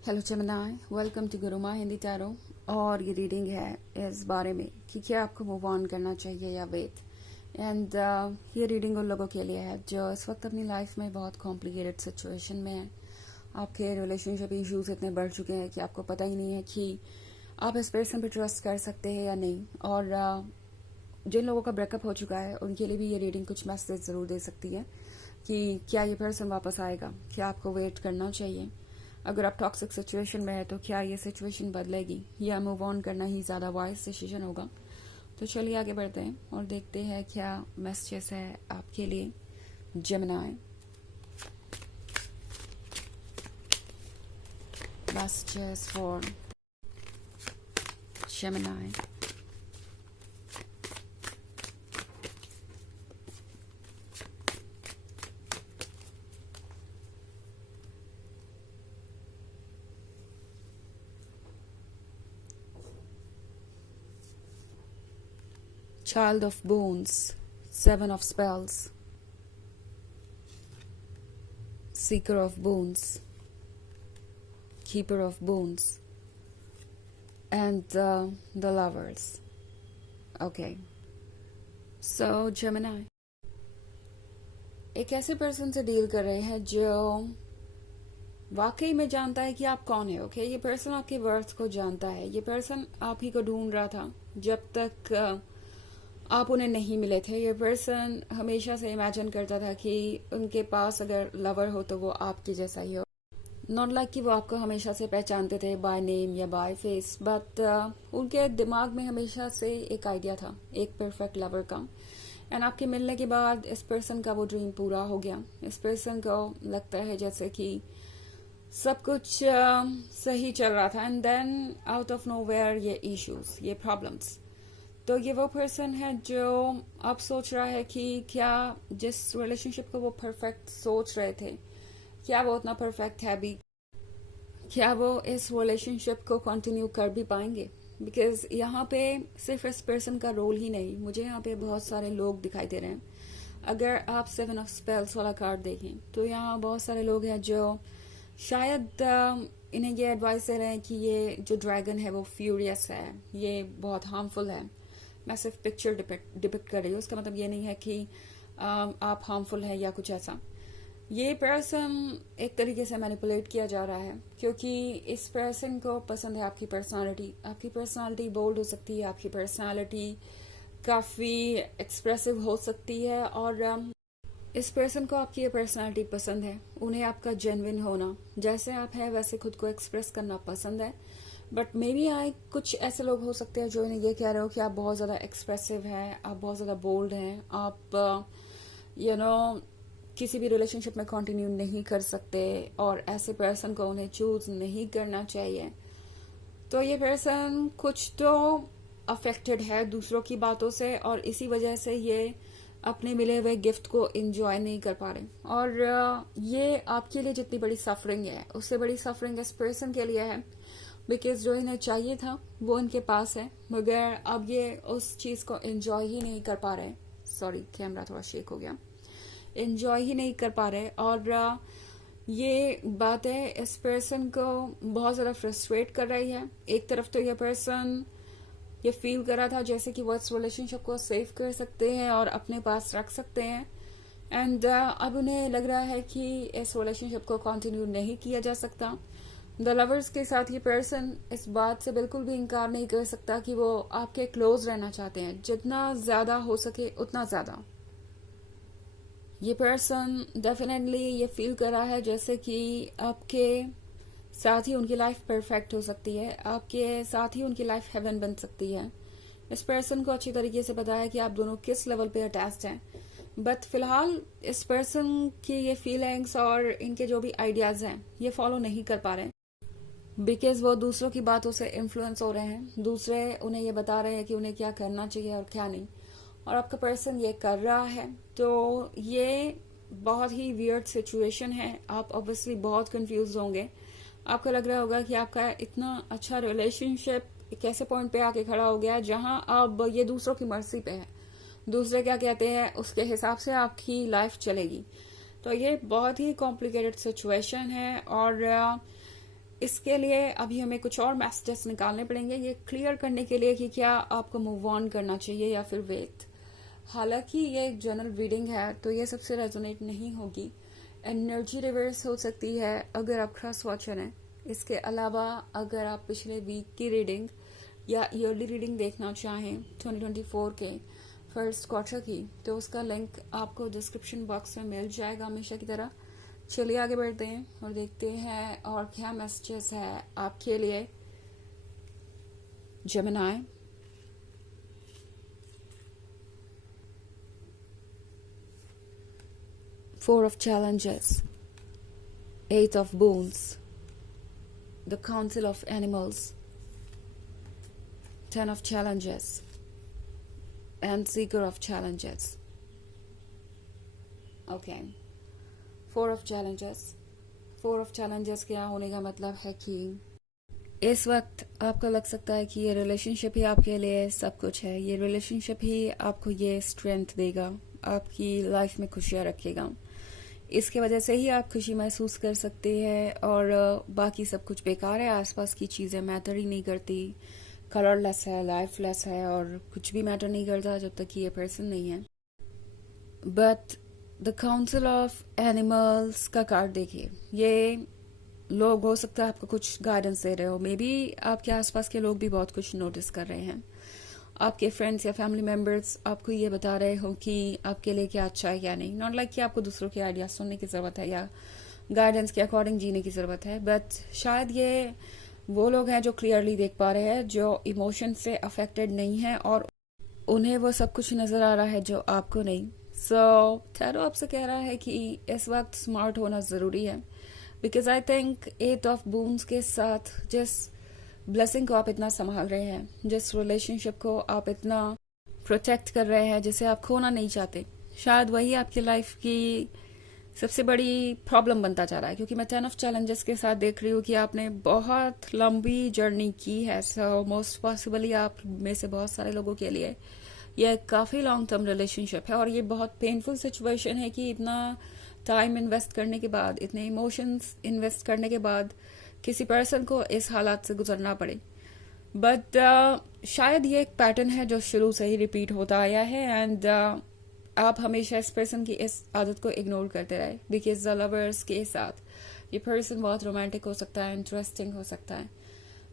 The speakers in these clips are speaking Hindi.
Hello Gemini, welcome to Guruma Hindi tarot. और ये रीडिंग है इस बारे में कि क्या आपको मूव ऑन करना चाहिए या वेट। एंड ये रीडिंग उन लोगों के लिए है जो इस वक्त अपनी लाइफ में बहुत कॉम्प्लिकेटेड सिचुएशन में है। आपके रिलेशनशिप इश्यूज इतने बढ़ चुके हैं कि आपको पता ही नहीं है कि आप इस पर्सन पे ट्रस्ट कर सकते हैं या नहीं। और जिन लोगों का ब्रेकअप हो चुका है उनके लिए भी ये रीडिंग कुछ मैसेज ज़रूर दे सकती है कि क्या ये पर्सन वापस आएगा, क्या आपको वेट करना चाहिए। अगर आप टॉक्सिक सिचुएशन में है तो क्या ये सिचुएशन बदलेगी या मूव ऑन करना ही ज़्यादा वाइज डिसीजन होगा। तो चलिए आगे बढ़ते हैं और देखते हैं क्या मैसेजेस है आपके लिए Gemini. Messages for Gemini. Child of Bones, Seven of Spells, Seeker of Bones, Keeper of Bones, and the Lovers. Okay. So, Gemini. एक ऐसे पर्सन से डील कर रहे हैं जो वाकई में जानता है कि आप कौन है। ओके, ये पर्सन आपके वर्थ को जानता है। ये पर्सन आप ही को ढूंढ रहा था जब तक आप उन्हें नहीं मिले थे। ये पर्सन हमेशा से इमेजिन करता था कि उनके पास अगर लवर हो तो वो आपके जैसा ही हो। नॉट लाइक कि वो आपको हमेशा से पहचानते थे बाय नेम या बाय फेस, बट उनके दिमाग में हमेशा से एक आइडिया था एक परफेक्ट लवर का। एंड आपके मिलने के बाद इस पर्सन का वो ड्रीम पूरा हो गया। इस पर्सन को लगता है जैसे कि सब कुछ सही चल रहा था and then out of nowhere ये इश्यूज, ये प्रॉब्लम्स। तो ये वो पर्सन है जो अब सोच रहा है कि क्या जिस रिलेशनशिप को वो परफेक्ट सोच रहे थे क्या वो उतना परफेक्ट है भी, क्या वो इस रिलेशनशिप को कंटिन्यू कर भी पाएंगे। बिकॉज यहाँ पे सिर्फ इस पर्सन का रोल ही नहीं, मुझे यहाँ पे बहुत सारे लोग दिखाई दे रहे हैं। अगर आप सेवन ऑफ स्पेल्स वाला कार्ड देखें तो यहाँ बहुत सारे लोग हैं जो शायद इन्हें ये एडवाइस दे रहे हैं कि ये जो ड्रैगन है वो फ्यूरियस है, ये बहुत हार्मफुल है। मैं सिर्फ पिक्चर डिपिक्ट कर रही हूँ, उसका मतलब ये नहीं है कि आप हार्मफुल हैं या कुछ ऐसा। ये पर्सन एक तरीके से मैनिपुलेट किया जा रहा है क्योंकि इस पर्सन को पसंद है आपकी पर्सनालिटी। आपकी पर्सनालिटी बोल्ड हो सकती है, आपकी पर्सनालिटी काफ़ी एक्सप्रेसिव हो सकती है और इस पर्सन को आपकी ये पर्सनालिटी पसंद है। उन्हें आपका जेन्युइन होना, जैसे आप है वैसे खुद को एक्सप्रेस करना पसंद है। बट मे बी कुछ ऐसे लोग हो सकते हैं जो इन्हें ये कह रहे हो कि आप बहुत ज़्यादा एक्सप्रेसिव हैं, आप बहुत ज़्यादा बोल्ड हैं, आप यू नो किसी भी रिलेशनशिप में कंटिन्यू नहीं कर सकते और ऐसे पर्सन को उन्हें चूज नहीं करना चाहिए। तो ये पर्सन कुछ तो अफेक्टेड है दूसरों की बातों से और इसी वजह से ये अपने मिले हुए गिफ्ट को एंजॉय नहीं कर पा रहे। और ये आपके लिए जितनी बड़ी सफरिंग है उससे बड़ी सफरिंग इस पर्सन के लिए है। बिकॉज जो इन्हें चाहिए था वो इनके पास है मगर अब ये उस चीज़ को एंजॉय ही नहीं कर पा रहे। सॉरी, कैमरा थोड़ा शेक हो गया। एंजॉय ही नहीं कर पा रहे और ये बातें इस पर्सन को बहुत ज़्यादा फ्रस्ट्रेट कर रही है। एक तरफ तो ये पर्सन ये फील कर रहा था जैसे कि वो इस रिलेशनशिप को सेव कर सकते हैं और अपने पास रख सकते हैं एंड अब उन्हें लग रहा है कि इस रिलेशनशिप को कंटिन्यू नहीं किया जा सकता। द लवर्स के साथ ये पर्सन इस बात से बिल्कुल भी इनकार नहीं कर सकता कि वो आपके क्लोज रहना चाहते हैं, जितना ज़्यादा हो सके उतना ज़्यादा। ये पर्सन डेफिनेटली ये फील कर रहा है जैसे कि आपके साथ ही उनकी लाइफ परफेक्ट हो सकती है, आपके साथ ही उनकी लाइफ हेवन बन सकती है। इस पर्सन को अच्छी तरीके से पता है कि आप दोनों किस लेवल पे अटैच्ड हैं। बट फिलहाल इस पर्सन की ये फीलिंग्स और इनके जो भी आइडियाज हैं ये फॉलो नहीं कर पा रहे हैं बिकॉज वो दूसरों की बातों से इन्फ्लुएंस हो रहे हैं। दूसरे उन्हें ये बता रहे हैं कि उन्हें क्या करना चाहिए और क्या नहीं, और आपका पर्सन ये कर रहा है। तो ये बहुत ही वियर्ड सिचुएशन है। आप ऑब्वियसली बहुत कंफ्यूज होंगे। आपको लग रहा होगा कि आपका इतना अच्छा रिलेशनशिप एक ऐसे पॉइंट पे आके खड़ा हो गया जहां अब ये दूसरों की मर्जी पे है, दूसरे क्या कहते हैं उसके हिसाब से आपकी लाइफ चलेगी। तो ये बहुत ही कॉम्प्लिकेटेड सिचुएशन है और इसके लिए अभी हमें कुछ और मैसेजेस निकालने पड़ेंगे ये क्लियर करने के लिए कि क्या आपको मूव ऑन करना चाहिए या फिर वेट। हालांकि ये एक जनरल रीडिंग है तो ये सबसे रेजोनेट नहीं होगी। एनर्जी रिवर्स हो सकती है अगर आप क्रॉस वॉचर हैं। इसके अलावा अगर आप पिछले वीक की रीडिंग या ईयरली रीडिंग देखना चाहें 2024 के फर्स्ट क्वार्टर की, तो उसका लिंक आपको डिस्क्रिप्शन बॉक्स में मिल जाएगा हमेशा की तरह। चलिए आगे बढ़ते हैं और देखते हैं और क्या मैसेजेस है आपके लिए Gemini. Four of Challenges, Eight of Boons, the Council of Animals, Ten of Challenges, and Seeker of Challenges. Okay. Four of Challenges. Four of Challenges क्या होने का मतलब है कि इस वक्त आपको लग सकता है कि ये रिलेशनशिप ही आपके लिए सब कुछ है। ये रिलेशनशिप ही आपको ये स्ट्रेंथ देगा, आपकी लाइफ में खुशियाँ रखेगा। इसके वजह से ही आप खुशी महसूस कर सकते हैं और बाकी सब कुछ बेकार है। आसपास की चीज़ें मैटर ही नहीं करती, कलरलेस है, लाइफलेस है और कुछ भी मैटर नहीं करता जब तक कि ये पर्सन नहीं है। But the council of animals का कार्ड देखिए, ये लोग हो सकता है आपको कुछ गाइडेंस दे रहे हो। मे बी आपके आसपास के लोग भी बहुत कुछ नोटिस कर रहे हैं। आपके फ्रेंड्स या फैमिली मेंबर्स आपको ये बता रहे हो कि आपके लिए क्या अच्छा है क्या नहीं। नॉट लाइक कि आपको दूसरों के आइडिया सुनने की ज़रूरत है या गाइडेंस के अकॉर्डिंग जीने की ज़रूरत है, बट शायद ये वो लोग हैं जो क्लियरली देख पा रहे हैं, जो इमोशन से अफेक्टेड नहीं है और उन्हें वो सब कुछ नज़र आ रहा है जो आपको नहीं। सो टैरो आपसे कह रहा है कि इस वक्त स्मार्ट होना ज़रूरी है, because I think at of boons के साथ जिस ब्लेसिंग को आप इतना संभाल रहे हैं, जिस रिलेशनशिप को आप इतना प्रोटेक्ट कर रहे हैं, जिसे आप खोना नहीं चाहते, शायद वही आपकी लाइफ की सबसे बड़ी प्रॉब्लम बनता जा रहा है। क्योंकि मैं 10 ऑफ चैलेंजेस के साथ देख रही हूँ कि आपने बहुत लंबी जर्नी की है। सो मोस्ट पॉसिबली आप में से बहुत सारे लोगों के लिए यह काफ़ी लॉन्ग टर्म रिलेशनशिप है और ये बहुत पेनफुल सिचुएशन है कि इतना टाइम इन्वेस्ट करने के बाद, इतने इमोशंस इन्वेस्ट करने के बाद किसी पर्सन को इस हालात से गुजरना पड़े। बट शायद ये एक पैटर्न है जो शुरू से ही रिपीट होता आया है एंड आप हमेशा इस पर्सन की इस आदत को इग्नोर करते रहे। बिकॉज द लवर्स के साथ ये पर्सन बहुत रोमांटिक हो सकता है, इंटरेस्टिंग हो सकता है,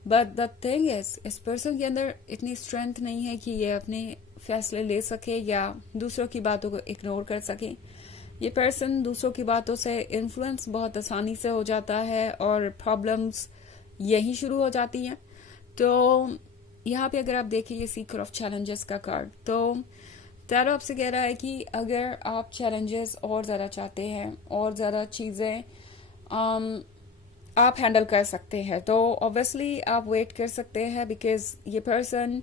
बट द थिंग इज इस पर्सन के अंदर इतनी स्ट्रेंथ नहीं है कि ये अपने फैसले ले सके या दूसरों की बातों को इग्नोर कर सके। ये पर्सन दूसरों की बातों से इन्फ्लुएंस बहुत आसानी से हो जाता है और प्रॉब्लम्स यहीं शुरू हो जाती हैं। तो यहाँ पे अगर आप देखिए ये सीकर ऑफ चैलेंजेस का कार्ड, तो टैरो आपसे कह रहा है कि अगर आप चैलेंजेस और ज़्यादा चाहते हैं और ज़्यादा चीज़ें आप हैंडल कर सकते हैं, तो ऑब्वियसली आप वेट कर सकते हैं। बिकॉज ये पर्सन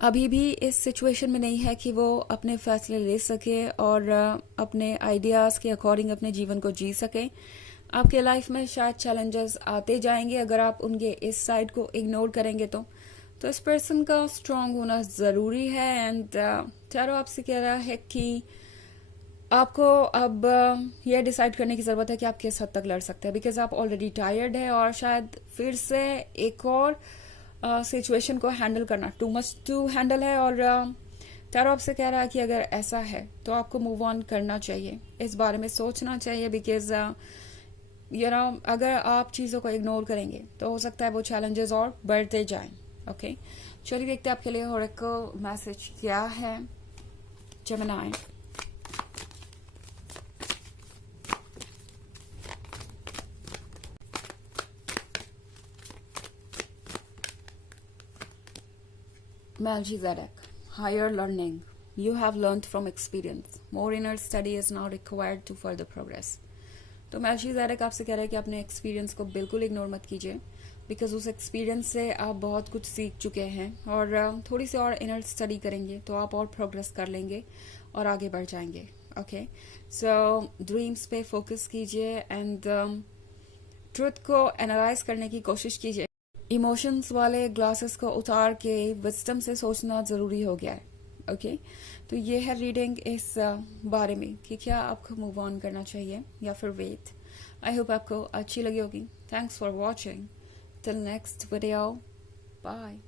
अभी भी इस सिचुएशन में नहीं है कि वो अपने फैसले ले सके और अपने आइडियाज़ के अकॉर्डिंग अपने जीवन को जी सके। आपके लाइफ में शायद चैलेंजेस आते जाएंगे अगर आप उनके इस साइड को इग्नोर करेंगे तो इस पर्सन का स्ट्रांग होना ज़रूरी है। एंड टैरो आपसे कह रहा है कि आपको अब यह डिसाइड करने की ज़रूरत है कि आप किस हद तक लड़ सकते हैं। बिकॉज आप ऑलरेडी टायर्ड है और शायद फिर से एक और सिचुएशन को हैंडल करना टू मच टू हैंडल है। और टैरो आपसे कह रहा है कि अगर ऐसा है तो आपको मूव ऑन करना चाहिए, इस बारे में सोचना चाहिए। बिकॉज अगर आप चीज़ों को इग्नोर करेंगे तो हो सकता है वो चैलेंजेस और बढ़ते जाएं। ओके, चलिए देखते हैं आपके लिए ओरेकल मैसेज क्या है Gemini. Melchizedek, higher learning. You have learned from experience. More inner study is now required to further progress. तो मेल्चीज़ेडेक आपसे कह रहे हैं कि अपने एक्सपीरियंस को बिल्कुल इग्नोर मत कीजिए, बिकॉज उस एक्सपीरियंस से आप बहुत कुछ सीख चुके हैं और थोड़ी सी और इनर स्टडी करेंगे तो आप और प्रोग्रेस कर लेंगे और आगे बढ़ जाएंगे। ओके, सो ड्रीम्स पे फोकस कीजिए एंड ट्रुथ को एनालाइज करने की कोशिश कीजिए। इमोशंस वाले ग्लासेस को उतार के विजडम से सोचना ज़रूरी हो गया है। ओके, तो ये है रीडिंग इस बारे में कि क्या आपको मूव ऑन करना चाहिए या फिर वेट। आई होप आपको अच्छी लगी होगी। Thanks for watching. Till next video. Bye.